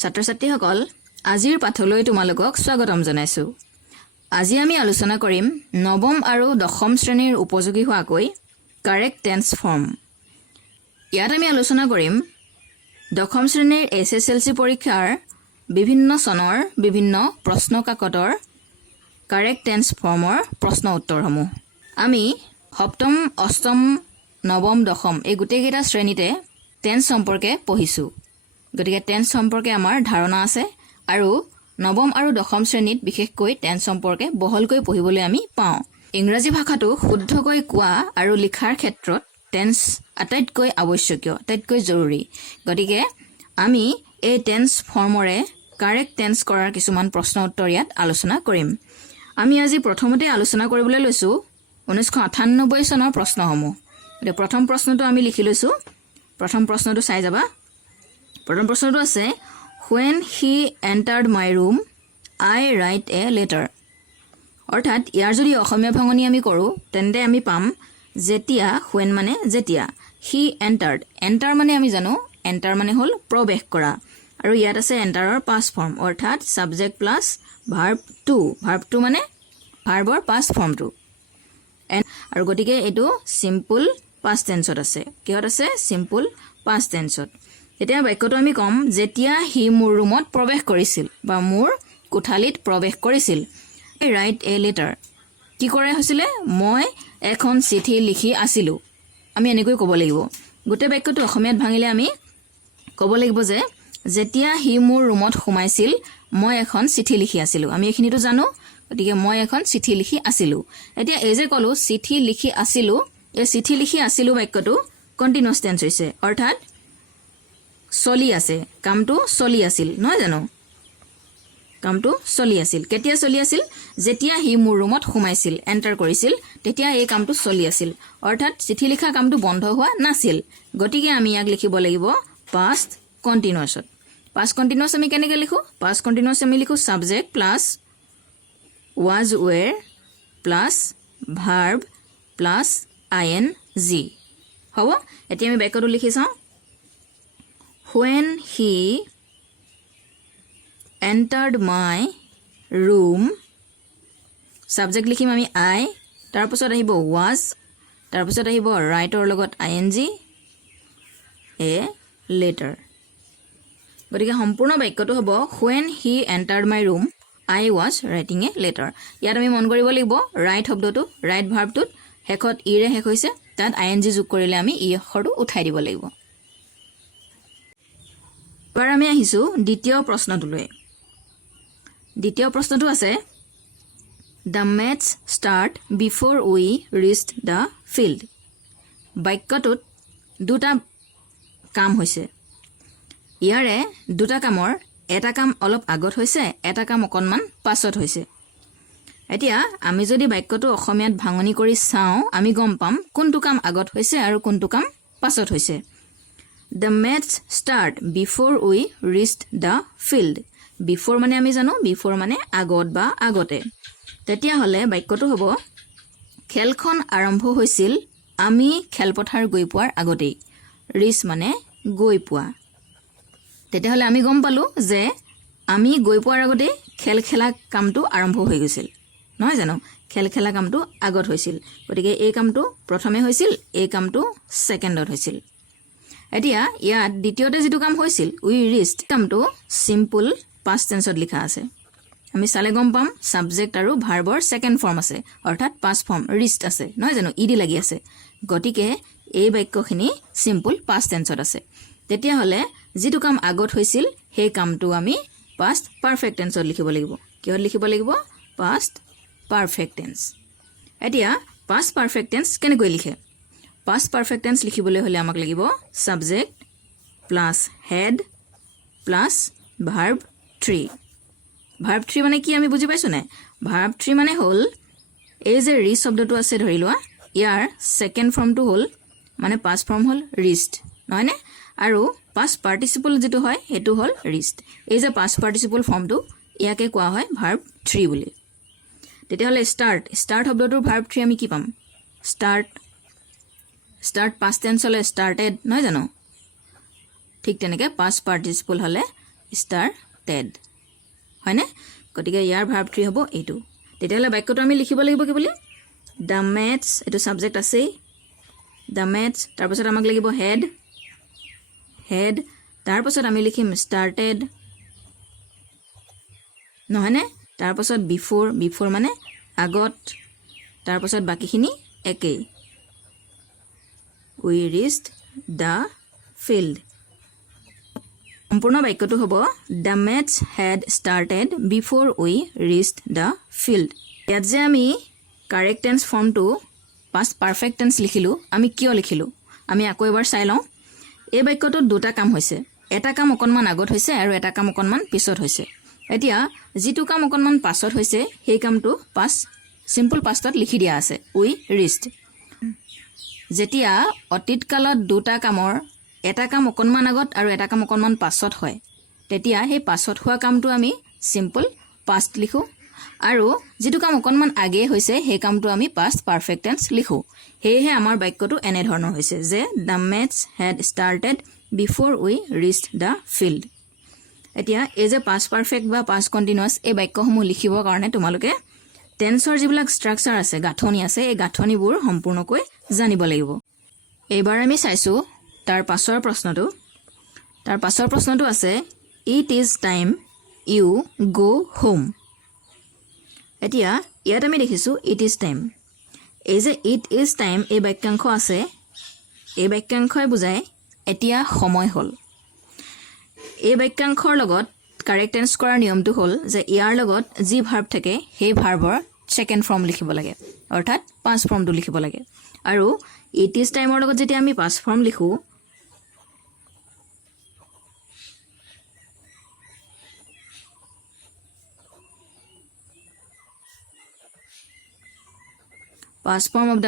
ছাত্ৰ-ছাত্ৰীসকল আজিৰ পাঠলৈ তোমালোকক স্বাগতম জনাইছো। আজি আমি আলোচনা কৰিম নৱম আৰু দশম শ্ৰেণীৰ উপযোগী হোৱাকৈ কাৰেক্ট টেন্স ফৰ্ম। ইয়াত আমি আলোচনা কৰিম দশম শ্ৰেণীৰ SSLC পৰীক্ষাৰ বিভিন্ন চনৰ বিভিন্ন প্ৰশ্ন কাকতৰ কাৰেক্ট টেন্স ফৰ্মৰ প্ৰশ্ন উত্তৰসমূহ। আমি সপ্তম, অষ্টম, নৱম, দশম এই গোটেইকেইটা শ্ৰেণীতে টেন্স সম্পৰ্কে পঢ়িছো। গতিকে টেন্স সম্পৰ্কে আমাৰ ধাৰণা আছে আৰু নৱম আৰু দশম শ্ৰেণীত বিশেষকৈ টেন্স সম্পৰ্কে বহলকৈ পঢ়িবলৈ আমি পাওঁ। ইংৰাজী ভাষাটো শুদ্ধকৈ কোৱা আৰু লিখাৰ ক্ষেত্ৰত টেন্স আটাইতকৈ আৱশ্যকীয়, আটাইতকৈ জৰুৰী। গতিকে আমি এই টেন্স ফৰ্মৰে কাৰেক্ট টেন্স কৰাৰ কিছুমান প্ৰশ্ন উত্তৰ ইয়াত আলোচনা কৰিম। আমি আজি প্ৰথমতে আলোচনা কৰিবলৈ লৈছো 1998 চনৰ প্ৰশ্নসমূহ। গতিকে প্ৰথম প্ৰশ্নটো আমি লিখি লৈছো। প্ৰথম প্ৰশ্নটো চাই যাবা। প্ৰথম প্ৰশ্নটো আছে When he entered my room, I write a letter. অৰ্থাৎ ইয়াৰ যদি অসমীয়া ভাঙনি আমি কৰোঁ তেন্তে আমি পাম যেতিয়া, when মানে যেতিয়া, he entered, enter মানে আমি জানো enter মানে হ'ল প্ৰৱেশ কৰা, আৰু ইয়াত আছে enterৰ past form অৰ্থাৎ subject plus verb to, verb to মানে ভাৰ্বৰ past formটো, আৰু গতিকে এইটো simple past tenseত আছে। কিহত আছে? simple past tenseত। এতিয়া বাক্যটো আমি কম যেতিয়া সি মোৰ ৰুমত প্ৰৱেশ কৰিছিল বা মোৰ কোঠালিত প্ৰৱেশ কৰিছিল। ৰাইট এ লেটাৰ কি কৰা হৈছিলে? মই এখন চিঠি লিখি আছিলো। আমি এনেকৈ ক'ব লাগিব। গোটেই বাক্যটো অসমীয়াত ভাঙিলে আমি ক'ব লাগিব যে যেতিয়া সি মোৰ ৰুমত সোমাইছিল মই এখন চিঠি লিখি আছিলো। আমি এইখিনিতো জানো, গতিকে মই এখন চিঠি লিখি আছিলো। এতিয়া এই যে ক'লো চিঠি লিখি আছিলো, এই চিঠি লিখি আছিলো বাক্যটো কণ্টিনিউয়াছ টেন্স হৈছে, অৰ্থাৎ চলি আছে, কামটো চলি আছিল, নহয় জানো? কামটো চলি আছিল। কেতিয়া চলি আছিল? যেতিয়া সি মোৰ ৰুমত সোমাইছিল, এণ্টাৰ কৰিছিল, তেতিয়া এই কামটো চলি আছিল, অৰ্থাৎ চিঠি লিখা কামটো বন্ধ হোৱা নাছিল। গতিকে আমি ইয়াক লিখিব লাগিব পাষ্ট কণ্টিনিউয়াছত। পাষ্ট কণ্টিনিউয়াছ আমি কেনেকৈ লিখোঁ? পাষ্ট কণ্টিনিউয়াছ আমি লিখোঁ subject plus was were plus verb plus ING। হ'ব, এতিয়া আমি বাক্যটো লিখি চাওঁ। When he entered my room, subject লিখিম আমি I, তাৰপিছত আহিব was, তাৰপিছত আহিব writeৰ লগত ING, a letter। গতিকে সম্পূৰ্ণ বাক্যটো হ'ব When he entered my room, I was writing a letter। ইয়াত আমি মন কৰিব লাগিব write শব্দটো, write ভাৰ্বটোত শেষত ইৰে শেষ হৈছে, তাত ING যোগ কৰিলে আমি ই অক্ষৰটো উঠাই দিব লাগিব। এবাৰ আমি আহিছোঁ দ্বিতীয় প্ৰশ্নটোলৈ। দ্বিতীয় প্ৰশ্নটো আছে The match start before we reached the field। বাক্যটোত দুটা কাম হৈছে। ইয়াৰে দুটা কামৰ এটা কাম অলপ আগত হৈছে, এটা কাম অকণমান পাছত হৈছে। এতিয়া আমি যদি বাক্যটো অসমীয়াত ভাঙনি কৰি চাওঁ আমি গম পাম কোনটো কাম আগত হৈছে আৰু কোনটো কাম পাছত হৈছে। The match start before we reached the field। Before মানে আমি জানো before মানে আগত বা আগতে। তেতিয়াহ'লে বাক্যটো হ'ব খেলখন আৰম্ভ হৈছিল আমি খেলপথাৰ গৈ পোৱাৰ আগতেই। reach মানে গৈ পোৱা। তেতিয়াহ'লে আমি গম পালোঁ যে আমি গৈ পোৱাৰ আগতেই খেল খেলা কামটো আৰম্ভ হৈ গৈছিল, নহয় জানো? খেল খেলা কামটো আগত হৈছিল, গতিকে এই কামটো প্ৰথমে হৈছিল, এই কামটো ছেকেণ্ডত হৈছিল। এতিয়া ইয়াত দ্বিতীয়তে যিটো কাম হৈছিল উই ৰিচড, কামটো চিম্পল পাষ্ট টেন্সত লিখা আছে। আমি চালে গম পাম ছাবজেক্ট আৰু ভাৰ্বৰ ছেকেণ্ড ফৰ্ম আছে, অৰ্থাৎ পাষ্ট ফৰ্ম ৰিচড আছে, নহয় জানো? ইডি লাগি আছে। গতিকে এই বাক্যখিনি চিম্পল পাষ্ট টেন্সত আছে। তেতিয়াহ'লে যিটো কাম আগত হৈছিল সেই কামটো আমি পাষ্ট পাৰফেক্ট টেন্সত লিখিব লাগিব। কিহত লিখিব লাগিব? Past perfect tense. এতিয়া পাষ্ট পাৰফেক্ট টেন্স কেনেকৈ লিখে? পাষ্ট পাৰফেক্ট টেন্স লিখিবলৈ হ'লে আমাক লাগিব subject plus had plus verb 3। Verb 3 মানে কি আমি বুজি পাইছোঁ নাই? ভাৰ্ব 3 মানে হ'ল এই যে ৰিচ শব্দটো আছে ধৰি লোৱা, ইয়াৰ ছেকেণ্ড ফৰ্মটো হ'ল মানে পাষ্ট ফৰ্ম হ'ল ৰিচড, নহয়নে? আৰু পাষ্ট পাৰ্টিচিপল যিটো হয় সেইটো হ'ল ৰিচড। এই যে পাষ্ট পাৰ্টিচিপল ফৰ্মটো ইয়াকে কোৱা হয় ভাৰ্ব 3 বুলি। তেতিয়াহ'লে ষ্টাৰ্ট শব্দটোৰ ভাৰ্ব 3 আমি কি পাম? ষ্টাৰ্ট পাষ্ট টেন্স হ'লে ষ্টাৰ্টেড, নহয় জানো? ঠিক তেনেকৈ পাষ্ট পাৰ্টিচিপল হ'লে started হয়নে গতিকে ইয়াৰ ভাৰ্ব 3 হ'ব এইটো তেতিয়াহলে বাক্যটো আমি লিখিব লাগিব কি বুলি the maths এটো সাবজেক্ট আছে the maths তাৰ পাছত আমাক লাগিব head তাৰ পাছত আমি লিখিম started নহয়নে তাৰ পাছত before মানে আগত তাৰ পাছত বাকিখিনি একেই we reached the field সম্পূৰ্ণ বাক্যটো হ'ব the match had started before we reached the field ইয়াত যে আমি কাৰেক্ট টেন্স ফৰ্মটো past perfect tense লিখিলো আমি কিয় লিখিলো আমি আকৌ এবাৰ চাই লওঁ এই বাক্যটোত দুটা কাম হৈছে এটা কাম অকনমান আগত হৈছে আৰু এটা কাম অকনমান পিছত হৈছে এতিয়া যেটো কাম অকনমান পাছত হৈছে সেই কামটো past simple pastত লিখি দিয়া আছে we reached যেতিয়া অতীত কালত দুটা কামৰ এটা কাম অকনমান আগত আৰু এটা কাম অকনমান পাছত হয় তেতিয়া সেই পাছত হোৱা কামটো আমি simple past লিখো আৰু যেটো কাম অকনমান আগে হৈছে সেই কামটো আমি past perfect tense লিখো হেহে আমাৰ বাক্যটো এনে ধৰণৰ হৈছে যে the match had started before we reached the field এতিয়া এই যে past perfect বা past continuous এই বাক্যসমূহ লিখিবৰ কাৰণে তোমালোকে টেন্সৰ যিবিলাক ষ্ট্ৰাকচাৰ আছে গাঁথনি আছে এই গাঁথনিবোৰ সম্পূৰ্ণকৈ জানিব লাগিব এইবাৰ আমি চাইছো তাৰ পাছৰ প্ৰশ্নটো আছে it is time you go home এতিয়া ইয়াত আমি দেখিছো it is time এই যে it is time এই বাক্যাংশ আছে এই বাক্যাংশই বুজায় এতিয়া সময় হল এই বাক্যাংশৰ লগত কাৰেক্ট টেন্স কৰাৰ নিয়মটো হল যে ইয়াৰ লগত যি ভাৰ্ব থাকে সেই ভাৰ্বৰ সেকেন্ড ফৰ্ম লিখিব লাগে অৰ্থাৎ পাঁচ ফৰ্মটো লিখিব লাগে আৰু it is time ৰ লগত যেতিয়া আমি পাঁচ ফৰ্ম লিখো past form of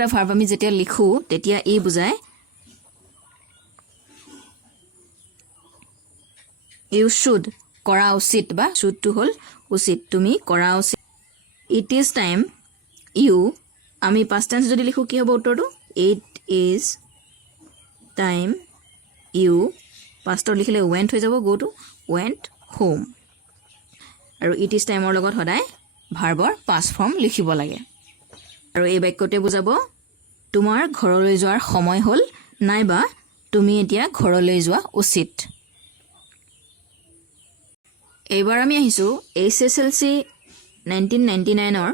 the verb আমি যেতিয়া লিখো তেতিয়া ই বুজায় you should কৰা উচিত বা should to হল উচিত তুমি কৰা উচিত it is time you আমি past tense যদি লিখো কি হ'ব উত্তৰটো it is time you past লিখিলে went হৈ যাব go to went home আৰু it is time ৰ লগত সদায় ভাৰ্বৰ past form লিখিব লাগে আৰু এই বাক্যতে বুজাব তোমাৰ ঘৰলৈ যোৱাৰ সময় হল নাইবা তুমি এতিয়া ঘৰলৈ যোৱা উচিত এইবাৰ আমি আহিছো SSLC 1999 ৰ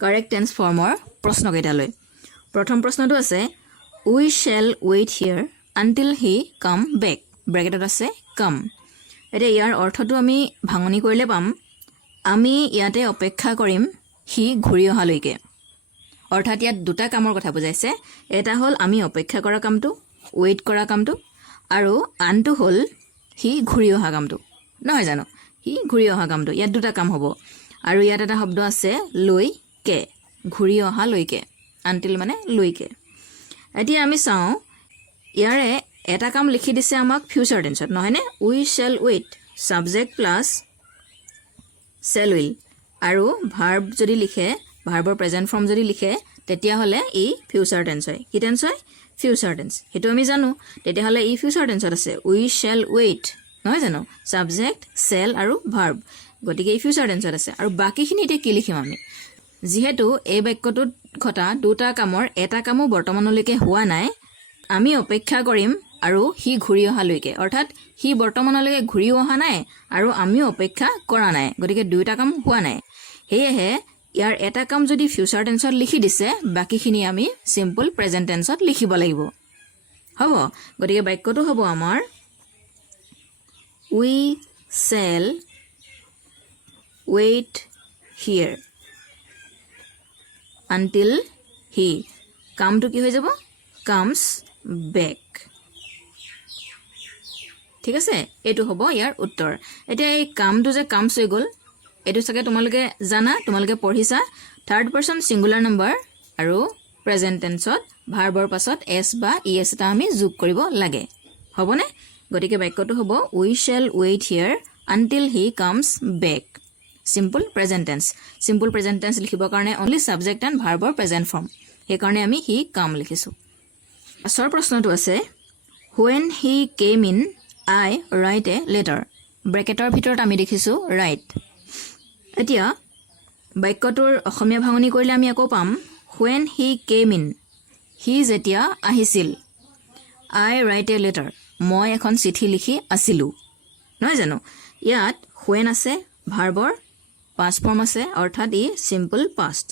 কাৰেক্ট টেন্স ফৰ্মৰ প্ৰশ্নকেইটালৈ প্ৰথম প্ৰশ্নটো আছে we shall wait here until he come back ব্ৰেকেটত আছে come এতিয়া ইয়াৰ অৰ্থটো আমি ভাঙনি কৰিলে পাম আমি ইয়াতে অপেক্ষা কৰিম হি ঘূৰি অহালৈকে অৰ্থাৎ ইয়াত দুটা কামৰ কথা বুজাইছে এটা হল আমি অপেক্ষা কৰা কামটো ওয়েট কৰা কামটো আৰু আনটো হল হি ঘূৰি অহা কামটো নহয় জানো হি ঘূৰি অহা কামটো ইয়াত দুটা কাম হ'ব আৰু ইয়াত এটা শব্দ আছে লৈকে ঘূৰি অহা লৈকে আনটিল মানে লৈকে এতিয়া আমি চাওঁ ইয়াৰে এটা কাম লিখি দিছে আমাক ফিউচাৰ টেন্সত নহয়নে we shall wait subject plus shall will আৰু ভাৰ্ব যদি লিখে ভাৰ্বৰ প্ৰেজেন্ট ফৰ্ম যদি লিখে তেতিয়া হলে ই ফিউচাৰ টেন্স হয় কি টেন্স হয় ফিউচাৰ টেন্স হেতু আমি জানো তেতিয়া হলে ই ফিউচাৰ টেন্সত আছে we shall wait নহয় জানো সাবজেক্ট shall আৰু ভাৰ্ব গতিকে ই ফিউচাৰ টেন্সত আছে আৰু বাকিখিনি এতিয়া কি লিখিম আমি যেহেতু এই বাক্যটোত ঘটা দুটা কামৰ এটা কামো বৰ্তমানলৈকে হোৱা নাই আমি অপেক্ষা কৰিম আৰু হি ঘূৰি অহালৈকে অৰ্থাৎ হি বৰ্তমানলৈকে ঘূৰি অহা নাই আৰু আমিও অপেক্ষা কৰা নাই গতিকে দুটা কাম হোৱা নাই হেয়েহে ইয়াৰ এটা কাম যদি ফিউচাৰ টেন্সত লিখি দিছে বাকিখিনি আমি সিম্পল প্ৰেজেন্ট টেন্সত লিখিব লাগিব হ'ব গতিকে বাক্যটো হ'ব আমাৰ we shall wait here until he কামটো কি হৈ যাব comes back ঠিক আছে এটো হ'ব ইয়াৰ উত্তৰ এতিয়া এই কামটো যে কামছ হৈ গল এটো সকে তোমালোকে জানা তোমালোকে পঢ়িছা থাৰ্ড পাৰসন সিঙ্গুলাৰ নাম্বাৰ আৰু প্ৰেজেন্ট টেন্সত ভাৰ্বৰ পাছত s বা es এটা আমি যোগ কৰিব লাগে হ'বনে গতিকে বাক্যটো হ'ব we shall wait here until he comes back simple present tense লিখিবৰ কাৰণে only subject and ভাৰ্বৰ প্ৰেজেন্ট ফৰ্ম হে কাৰণে আমি he come লিখিছো পাছৰ প্ৰশ্নটো আছে when he came in I write a letter. ব্ৰেকেটৰ ভিতৰত আমি দেখিছোঁ write. এতিয়া বাক্যটোৰ অসমীয়া ভাঙনি কৰিলে আমি আকৌ পাম when he came in. সি যেতিয়া আহিছিল. I write a letter. মই এখন চিঠি লিখি আছিলোঁ. নহয় জানো? ইয়াত when আছে, ভাৰ্বৰ past form আছে, অৰ্থাৎ ই simple past.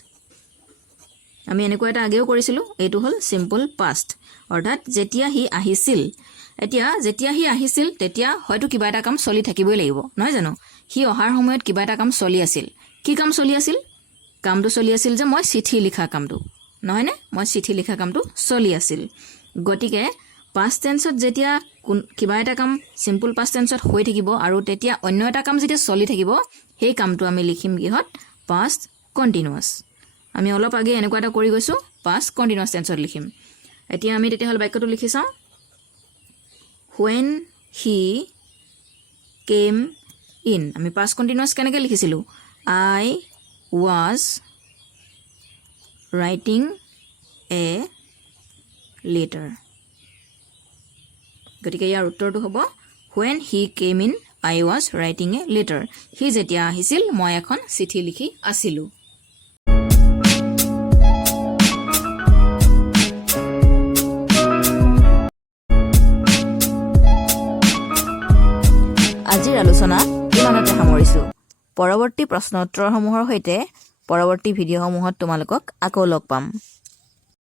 আমি এনেকুৱা এটা আগেও কৰিছিলোঁ, এইটো হ'ল simple past. অৰ্থাৎ যেতিয়া সি আহিছিল. এতিয়া যেতিয়া সি আহিছিল তেতিয়া হয়তো কিবা এটা কাম চলি থাকিবই লাগিব, নহয় জানো? সি অহাৰ সময়ত কিবা এটা কাম চলি আছিল. কি কাম চলি আছিল? কামটো চলি আছিল যে মই চিঠি লিখা কামটো, নহয়নে? মই চিঠি লিখা কামটো চলি আছিল. গতিকে past tenseত যেতিয়া কিবা এটা কাম simple past tenseত হৈ থাকিব আৰু তেতিয়া অন্য এটা কাম যেতিয়া চলি থাকিব, সেই কামটো আমি লিখিম কিহত? past continuous. আমি অলপ আগে এনেকুৱা এটা কৰি গৈছোঁ, past continuous tenseত লিখিম. এতিয়া আমি তেতিয়াহ'লে বাক্যটো লিখি চাওঁ. When he came in. আমি past continuous কেনেকৈ লিখিছিলোঁ? I was writing a letter. গতিকে ইয়াৰ উত্তৰটো হ'ব when he came in, I was writing a letter. সি যেতিয়া আহিছিল মই এখন চিঠি লিখি আছিলোঁ. আজিৰ আলোচনা ইমানতে সামৰিছোঁ. পৰৱৰ্তী প্ৰশ্ন উত্তৰসমূহৰ সৈতে পৰৱৰ্তী ভিডিঅ'সমূহত তোমালোকক আকৌ লগ পাম.